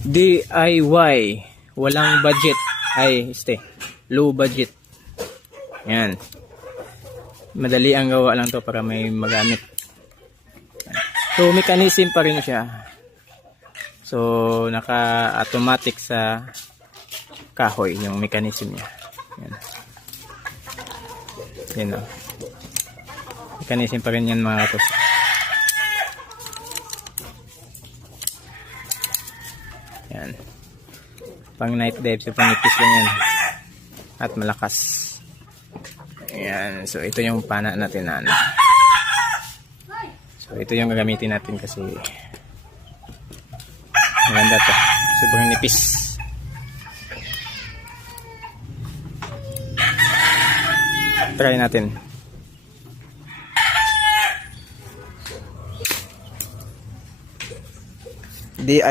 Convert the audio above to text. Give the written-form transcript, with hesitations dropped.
DIY, walang budget, low budget. Yan, madali ang gawa lang to para may magamit. So mechanism pa rin siya, so naka automatic sa kahoy yung mechanism niya. Yan, yan o, mechanism pa rin yan mga katos. Yan, pang night dive, so panipis lang yan at malakas. Yan, so ito yung pana natin na ano. So ito yung gagamitin natin kasi maganda to, sobrang nipis. Try natin. DIY